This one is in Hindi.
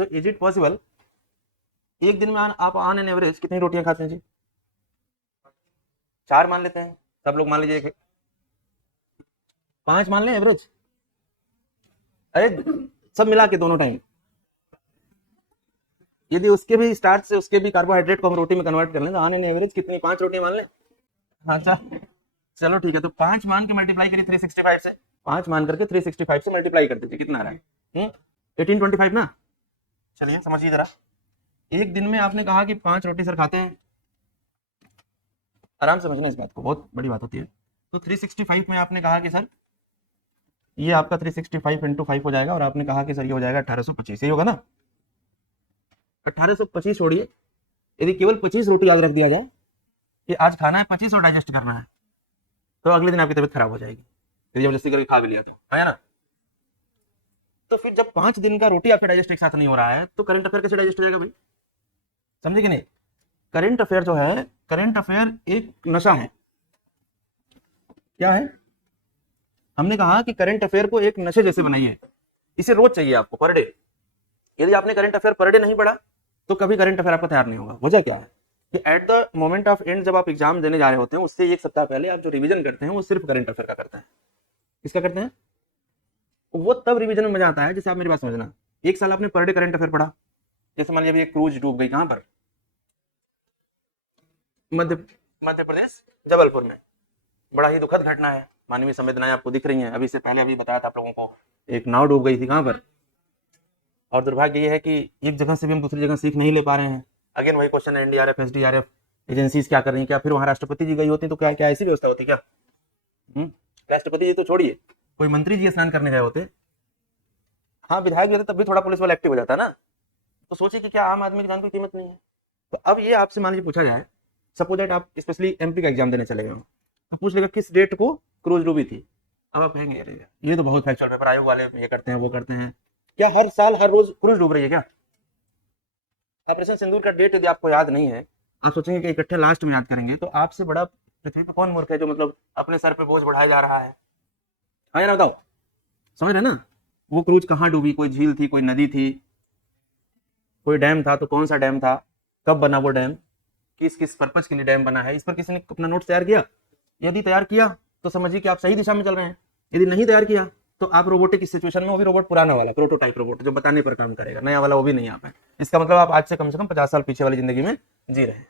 सो इज इट पॉसिबल, एक दिन में आप ऑन एन एवरेज कितनी रोटियां खाते हैं जी? 4 मान लेते हैं, सब लोग मान लीजिए 5 मान लें एवरेज, अरे सब मिला के दोनों टाइम, यदि उसके भी स्टार्च से उसके भी कार्बोहाइड्रेट को हम रोटी में कन्वर्ट कर लें तो ऑन एन एवरेज कितनी, 5 रोटियां मान लें। अच्छा चलो ठीक है, तो 5 मान के मल्टीप्लाई करिए 365 से, 5 मान करके 365 से मल्टीप्लाई कर दीजिए, कितना आ रहा है 1825 ना। चलिए समझिए जरा, एक दिन में आपने कहा कि 5 रोटी सर खाते हैं, आराम से समझना इस बात को, बहुत बड़ी बात होती है। तो 365 में आपने कहा कि सर ये आपका 365 इंटू 5 हो जाएगा, और आपने कहा कि सर ये हो जाएगा 1825, यही होगा ना। 1825 छोड़िए, यदि केवल 25 रोटी याद रख दिया जाए कि आज खाना है 25 और डाइजेस्ट करना है, तो अगले दिन आपकी तबीयत खराब हो जाएगी, यदि जबरदस्ती करके खा भी लिया तो, है ना। तो फिर जब 5 दिन का रोटी आपका डाइजेस्ट एक साथ नहीं हो रहा है तो करंट अफेयर कैसे डाइजेस्ट हो जाएगा भाई, समझे कि नहीं। करंट अफेयर जो है, करंट अफेयर एक नशा है। क्या है, हमने कहा कि करंट अफेयर को एक नशे जैसे बनाइए, इसे रोज चाहिए आपको, पर डे। यदि आपने करंट अफेयर पर डे नहीं पढ़ा तो कभी करंट अफेयर आपका तैयार नहीं होगा। वजह क्या है कि at the moment of and जब आप एग्जाम देने जा रहे होते हैं उससे एक सप्ताह पहले आप जो रिवीजन करते हैं वो सिर्फ करंट अफेयर का करते हैं। किसका करते हैं, वो तब रिवीजन में मजा आता है। जैसे आप मेरी बात समझना, एक साल आपने पर डे करंट अफेयर पढ़ा, जैसे मान लीजिए क्रूज डूब गई, कहां पर, मध्य प्रदेश जबलपुर में, बड़ा ही दुखद घटना है, मानवीय संवेदनाएं आपको दिख रही हैं। अभी से पहले अभी बताया था आप लोगों को, एक नाव डूब गई थी, कहां पर, और दुर्भाग्य ये है कि एक जगह से भी हम दूसरी जगह सीख नहीं ले पा रहे हैं। अगेन वही क्वेश्चन है, एनडीआरएफ एसडीआरएफ एजेंसीज क्या कर रही है, क्या फिर वहां राष्ट्रपति जी गई होती तो क्या क्या ऐसी व्यवस्था होती क्या। राष्ट्रपति जी तो छोड़िए, कोई मंत्री जी स्नान करने गए होते, हाँ विधायक होते, तब भी थोड़ा पुलिस वाला एक्टिव हो जाता ना। तो सोचिए कि क्या आम आदमी की जान की कीमत नहीं है। तो अब ये आपसे मान लीजिए पूछा जाए, सपोज दैट आप स्पेशली एमपी का एग्जाम देने चले गए हो, तो पूछ लेगा किस डेट को क्रूज डूबी थी। अब आप कहेंगे अरे ये तो बहुत फैक्चुअल पेपर आयोग वाले ये करते हैं वो करते हैं, क्या हर साल हर रोज क्रूज डूब रही है क्या। ऑपरेशन सिंदूर का डेट यदि आपको याद नहीं है, आप सोचेंगे कि इकट्ठे लास्ट में याद करेंगे, तो आपसे बड़ा पृथ्वी पे कौन मूर्ख है जो मतलब अपने सर पे बोझ बढ़ाया जा रहा है। हाँ या ना बताओ, समझ रहे ना। वो क्रूज कहाँ डूबी, कोई झील थी, कोई नदी थी, कोई डैम था, तो कौन सा डैम था, कब बना वो डैम, किस किस पर्पज के लिए डैम बना है, इस पर किसी ने अपना नोट तैयार किया। यदि तैयार किया तो समझिए कि आप सही दिशा में चल रहे हैं, यदि नहीं तैयार किया तो आप रोबोटिक सिचुएशन में, वो भी रोबोट पुराना वाला प्रोटोटाइप रोबोट जो बताने पर काम करेगा, नया वाला वो भी नहीं आ पाए। इसका मतलब आप आज से कम 50 साल पीछे वाली जिंदगी में जी रहे हैं।